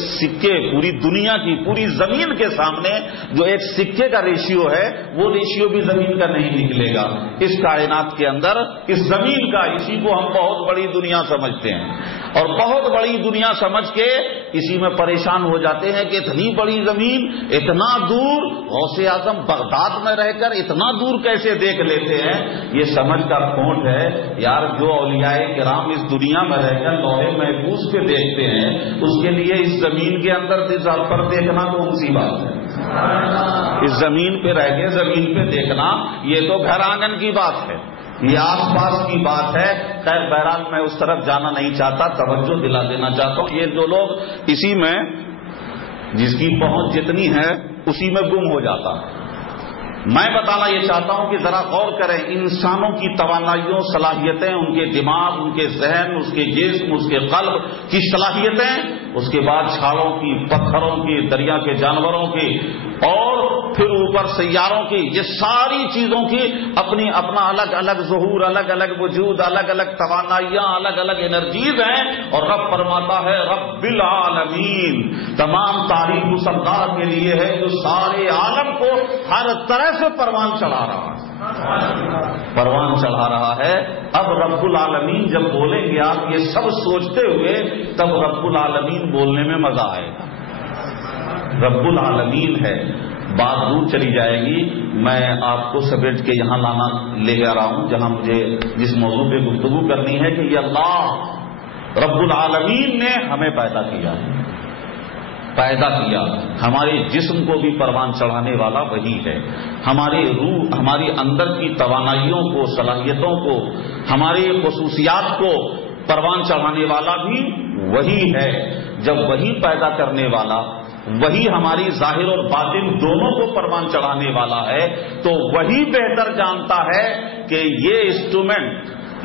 سکے پوری دنیا کی پوری زمین کے سامنے جو ایک سکے کا ریشیو ہے وہ ریشیو بھی زمین کا نہیں نکلے گا اس کائنات کے اندر، اس زمین کا۔ اسی کو ہم بہت بڑی دنیا سمجھتے ہیں اور بہت بڑی دنیا سمجھ کے اسی میں پریشان ہو جاتے ہیں کہ اتنی بڑی زمین اتنا دور، غوث اعظم بغداد میں رہ کر اتنا دور کیسے دیکھ لیتے ہیں؟ یہ سمجھ کا کھوٹ ہے یار۔ جو اولیاء کرام اس دنیا میں رہ کر لوح محفوظ پہ دیکھتے ہیں اس کے لیے اس زمین کے اندر پر دیکھنا کون سی بات ہے؟ اس زمین پہ رہ کے زمین پہ دیکھنا یہ تو گھر آنگن کی بات ہے، یہ آس پاس کی بات ہے۔ خیر بہرحال میں اس طرف جانا نہیں چاہتا، توجہ دلا دینا چاہتا ہوں۔ یہ جو لوگ اسی میں جس کی پہنچ جتنی ہے اسی میں گم ہو جاتا ہے۔ میں بتانا یہ چاہتا ہوں کہ ذرا غور کریں انسانوں کی توانائیوں، صلاحیتیں، ان کے دماغ، ان کے ذہن، اس کے جسم، اس کے قلب کی صلاحیتیں، اس کے بعد چھالوں کی، پتھروں کی، دریا کے جانوروں کی اور پھر اوپر سیاروں کی، یہ ساری چیزوں کی اپنی اپنا الگ الگ ظہور، الگ الگ وجود، الگ الگ توانائیاں، الگ الگ انرجیز ہیں۔ اور رب فرماتا ہے رب العالمین، تمام تعریف اس اللہ کے لیے ہے جو سارے عالم کو ہر طرح سے پروان چڑھا رہا ہے، پروان چڑھا رہا ہے۔ اب رب العالمین جب بولیں گے آپ یہ سب سوچتے ہوئے، تب رب العالمین بولنے میں مزہ آئے گا۔ رب العالمین ہے، بات دور چلی جائے گی۔ میں آپ کو سمیٹ کے یہاں لے آ رہا ہوں جہاں مجھے جس موضوع پہ گفتگو کرنی ہے کہ یہ اللہ رب العالمین نے ہمیں پیدا کیا، ہمارے جسم کو بھی پروان چڑھانے والا وہی ہے، ہماری روح، ہماری اندر کی توانائیوں کو، صلاحیتوں کو، ہماری خصوصیات کو پروان چڑھانے والا بھی وہی ہے۔ جب وہی پیدا کرنے والا، وہی ہماری ظاہر اور باطن دونوں کو پروان چڑھانے والا ہے، تو وہی بہتر جانتا ہے کہ یہ انسٹرومنٹ،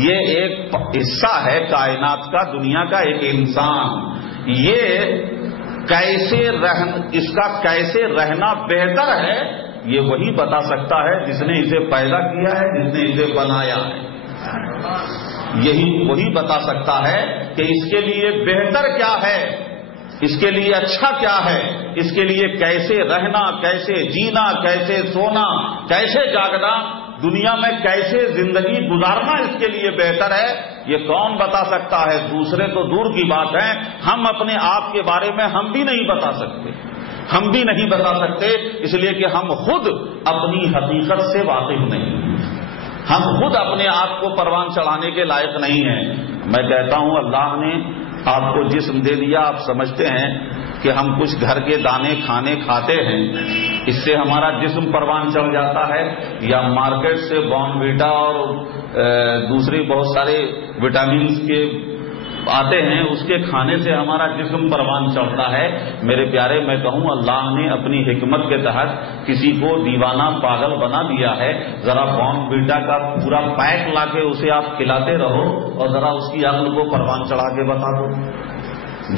یہ ایک حصہ ہے کائنات کا، دنیا کا ایک انسان، یہ اس کا کیسے رہنا بہتر ہے، یہ وہی بتا سکتا ہے جس نے اسے پیدا کیا ہے، جس نے اسے بنایا ہے۔ وہی بتا سکتا ہے کہ اس کے لیے بہتر کیا ہے، اس کے لیے اچھا کیا ہے، اس کے لیے کیسے رہنا، کیسے جینا، کیسے سونا، کیسے جاگنا، دنیا میں کیسے زندگی گزارنا اس کے لیے بہتر ہے، یہ کون بتا سکتا ہے؟ دوسرے تو دور کی بات ہے، ہم اپنے آپ کے بارے میں ہم بھی نہیں بتا سکتے، اس لیے کہ ہم خود اپنی حقیقت سے واقف نہیں، ہم خود اپنے آپ کو پروان چڑھانے کے لائق نہیں ہیں۔ میں کہتا ہوں اللہ نے آپ کو جسم دے دیا، آپ سمجھتے ہیں کہ ہم کچھ گھر کے دانے کھانے کھاتے ہیں، اس سے ہمارا جسم پروان چڑھ جاتا ہے، یا مارکیٹ سے بورن ویٹا اور دوسری بہت سارے وٹامنس کے آتے ہیں، اس کے کھانے سے ہمارا جسم پروان چڑھتا ہے؟ میرے پیارے، میں کہوں اللہ نے اپنی حکمت کے تحت کسی کو دیوانہ پاگل بنا دیا ہے، ذرا بورن ویٹا کا پورا پیک لا کے اسے آپ کھلاتے رہو اور ذرا اس کی عقل کو پروان چڑھا کے بتا دو،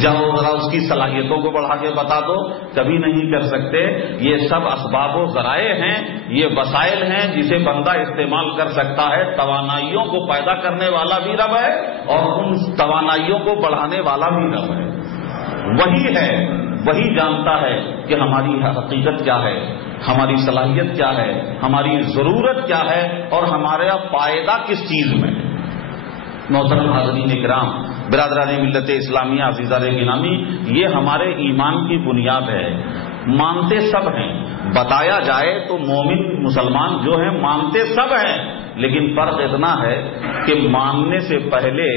جاؤ ذرا اس کی صلاحیتوں کو بڑھا کے بتا دو، کبھی نہیں کر سکتے۔ یہ سب اسباب و ذرائع ہیں، یہ وسائل ہیں جسے بندہ استعمال کر سکتا ہے۔ توانائیوں کو پیدا کرنے والا بھی رب ہے اور ان توانائیوں کو بڑھانے والا بھی رب ہے، وہی ہے، وہی جانتا ہے کہ ہماری حقیقت کیا ہے، ہماری صلاحیت کیا ہے، ہماری ضرورت کیا ہے اور ہمارا فائدہ کس چیز میں ہے۔ محترم حاضرین اکرام، برادران ملت اسلامیہ، عزیزان گرامی، یہ ہمارے ایمان کی بنیاد ہے۔ مانتے سب ہیں، بتایا جائے تو مومن مسلمان جو ہیں مانتے سب ہیں، لیکن فرق اتنا ہے کہ ماننے سے پہلے،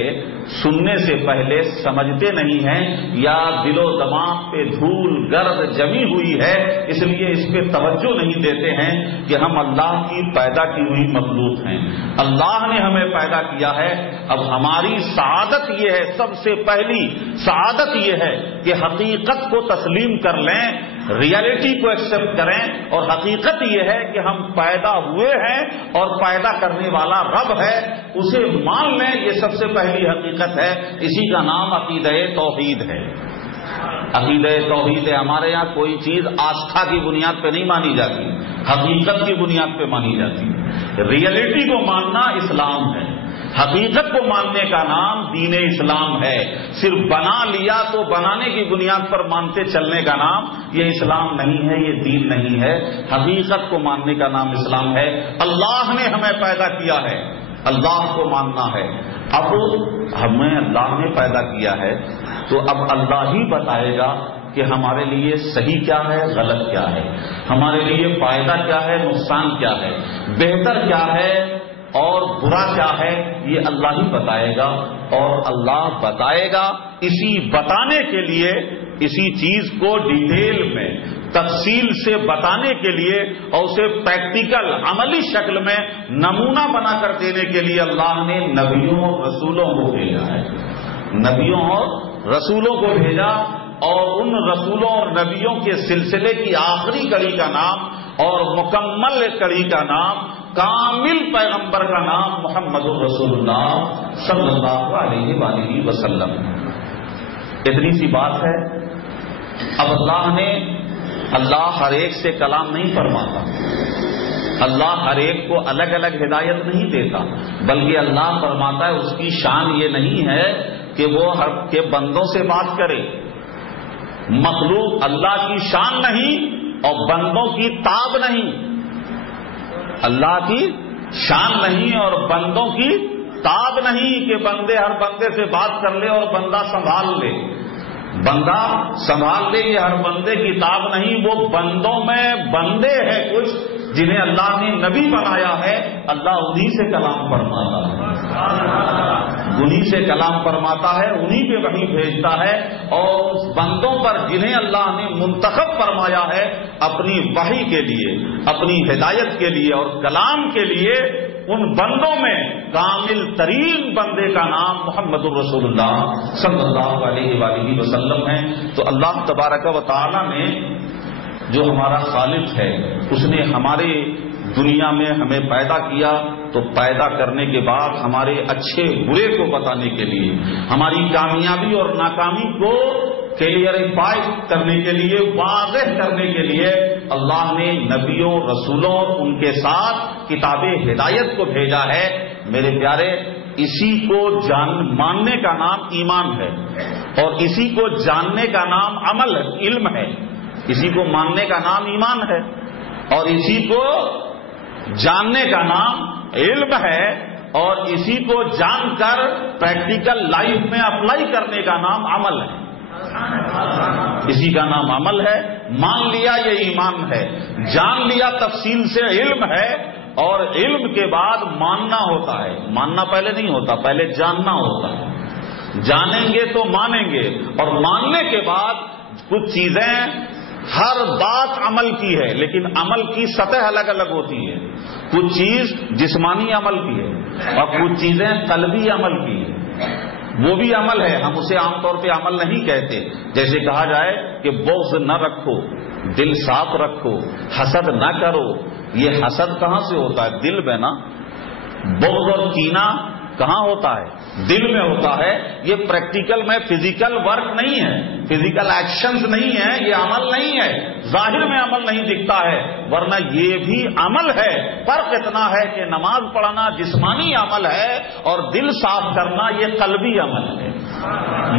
سننے سے پہلے سمجھتے نہیں ہیں، یا دل و دماغ پہ دھول گرد جمی ہوئی ہے، اس لیے اس پہ توجہ نہیں دیتے ہیں کہ ہم اللہ کی پیدا کی ہوئی مخلوق ہیں، اللہ نے ہمیں پیدا کیا ہے۔ اب ہماری سعادت یہ ہے، سب سے پہلی سعادت یہ ہے کہ حقیقت کو تسلیم کر لیں، ریالٹی کو ایکسپٹ کریں، اور حقیقت یہ ہے کہ ہم پیدا ہوئے ہیں اور پیدا کرنے والا رب ہے، اسے مان لیں، یہ سب سے پہلی حقیقت ہے۔ اسی کا نام عقیدہ توحید ہے۔ عقیدہ توحید ہے۔ ہمارے یہاں کوئی چیز آستھا کی بنیاد پہ نہیں مانی جاتی، حقیقت کی بنیاد پہ مانی جاتی ہے۔ ریالٹی کو ماننا اسلام ہے، حقیقت کو ماننے کا نام دین اسلام ہے. صرف بنا لیا تو بنانے کی بنیاد پر مانتے چلنے کا نام یہ اسلام نہیں ہے, یہ دین نہیں ہے. حقیقت کو ماننے کا نام اسلام ہے. اللہ نے ہمیں پیدا کیا ہے, اللہ کو ماننا ہے. اب ہمیں اللہ نے پیدا کیا ہے تو اب اللہ ہی بتائے گا کہ ہمارے لیے صحیح کیا ہے, غلط کیا ہے, ہمارے لیے فائدہ کیا ہے, نقصان کیا ہے, بہتر کیا ہے اور برا کیا ہے, یہ اللہ ہی بتائے گا. اور اللہ بتائے گا, اسی بتانے کے لیے, اسی چیز کو ڈیٹیل میں تفصیل سے بتانے کے لیے اور اسے پریکٹیکل عملی شکل میں نمونہ بنا کر دینے کے لیے اللہ نے نبیوں اور رسولوں کو بھیجا ہے. نبیوں اور رسولوں کو بھیجا, اور ان رسولوں اور نبیوں کے سلسلے کی آخری کڑی کا نام اور مکمل کڑی کا نام, کامل پیغمبر کا نام محمد الرسول اللہ صلی اللہ علیہ وآلہ وسلم. اتنی سی بات ہے. اب اللہ ہر ایک سے کلام نہیں فرماتا, اللہ ہر ایک کو الگ الگ ہدایت نہیں دیتا, بلکہ اللہ فرماتا ہے اس کی شان یہ نہیں ہے کہ وہ ہر کے بندوں سے بات کرے. مخلوق اللہ کی شان نہیں اور بندوں کی تاب نہیں, اللہ کی شان نہیں اور بندوں کی تاب نہیں کہ بندے ہر بندے سے بات کر لے اور بندہ سنبھال لے. بندہ سنبھال لے یہ ہر بندے کی تاب نہیں. وہ بندوں میں بندے ہیں کچھ جنہیں اللہ نے نبی بنایا ہے, اللہ انہی سے کلام فرماتا ہے, انہی سے کلام فرماتا ہے, انہی پہ وحی بھیجتا ہے. اور اس بندوں پر جنہیں اللہ نے منتخب فرمایا ہے اپنی وحی کے لیے, اپنی ہدایت کے لیے اور کلام کے لیے, ان بندوں میں کامل ترین بندے کا نام محمد الرسول اللہ صلی اللہ علیہ وآلہ وسلم ہے. تو اللہ تبارک و تعالی نے جو ہمارا خالق ہے, اس نے ہمارے دنیا میں ہمیں پیدا کیا, تو پیدا کرنے کے بعد ہمارے اچھے برے کو بتانے کے لیے, ہماری کامیابی اور ناکامی کو کلیئریفائی کرنے کے لیے, واضح کرنے کے لیے اللہ نے نبیوں, رسولوں اور ان کے ساتھ کتاب ہدایت کو بھیجا ہے. میرے پیارے, اسی کو ماننے کا نام ایمان ہے, اور اسی کو جاننے کا نام عمل ہے, علم ہے. اسی کو ماننے کا نام ایمان ہے, اور اسی کو جاننے کا نام علم ہے, اور اسی کو جان کر پریکٹیکل لائف میں اپلائی کرنے کا نام عمل ہے. اسی کا نام عمل ہے. مان لیا یہ ایمان ہے, جان لیا تفصیل سے علم ہے, اور علم کے بعد ماننا ہوتا ہے. ماننا پہلے نہیں ہوتا, پہلے جاننا ہوتا ہے. جانیں گے تو مانیں گے, اور ماننے کے بعد کچھ چیزیں, ہر بات عمل کی ہے لیکن عمل کی سطح الگ الگ ہوتی ہے. کچھ چیز جسمانی عمل کی ہے اور کچھ چیزیں قلبی عمل کی ہے. وہ بھی عمل ہے, ہم اسے عام طور پہ عمل نہیں کہتے. جیسے کہا جائے کہ بغض نہ رکھو, دل صاف رکھو, حسد نہ کرو. یہ حسد کہاں سے ہوتا ہے؟ دل میں نا. بغض اور کینہ کہاں ہوتا ہے؟ دل میں ہوتا ہے. یہ پریکٹیکل میں فزیکل ورک نہیں ہے, فزیکل ایکشنز نہیں ہے, یہ عمل نہیں ہے, ظاہر میں عمل نہیں دکھتا ہے, ورنہ یہ بھی عمل ہے. فرق اتنا ہے کہ نماز پڑھنا جسمانی عمل ہے اور دل صاف کرنا یہ قلبی عمل ہے,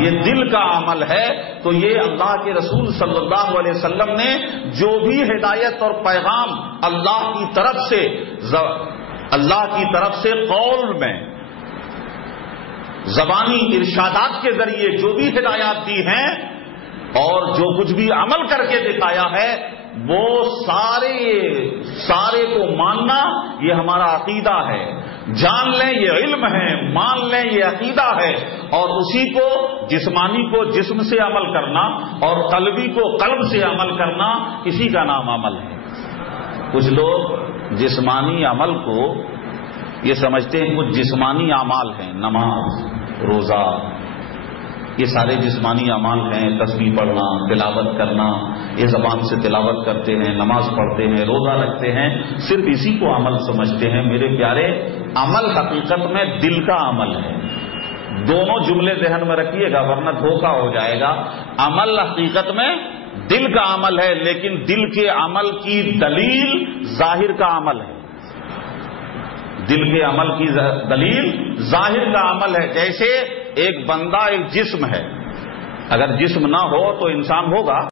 یہ دل کا عمل ہے. تو یہ اللہ کے رسول صلی اللہ علیہ وسلم نے جو بھی ہدایت اور پیغام اللہ کی طرف سے قول میں, زبانی ارشادات کے ذریعے جو بھی ہدایات دی ہیں اور جو کچھ بھی عمل کر کے دکھایا ہے, وہ سارے کو ماننا یہ ہمارا عقیدہ ہے. جان لیں یہ علم ہے, مان لیں یہ عقیدہ ہے, اور اسی کو جسمانی کو جسم سے عمل کرنا اور قلبی کو قلب سے عمل کرنا, اسی کا نام عمل ہے. کچھ لوگ جسمانی عمل کو یہ سمجھتے ہیں کچھ جسمانی اعمال ہیں, نماز, روزہ, یہ سارے جسمانی اعمال ہیں. تسبیح پڑھنا, تلاوت کرنا, یہ زبان سے تلاوت کرتے ہیں, نماز پڑھتے ہیں, روزہ رکھتے ہیں, صرف اسی کو عمل سمجھتے ہیں. میرے پیارے, عمل حقیقت میں دل کا عمل ہے. دونوں جملے ذہن میں رکھیے گا ورنہ دھوکہ ہو جائے گا. عمل حقیقت میں دل کا عمل ہے, لیکن دل کے عمل کی دلیل ظاہر کا عمل ہے. دل کے عمل کی دلیل ظاہر کا عمل ہے. جیسے ایک بندہ ایک جسم ہے، اگر جسم نہ ہو تو انسان ہوگا؟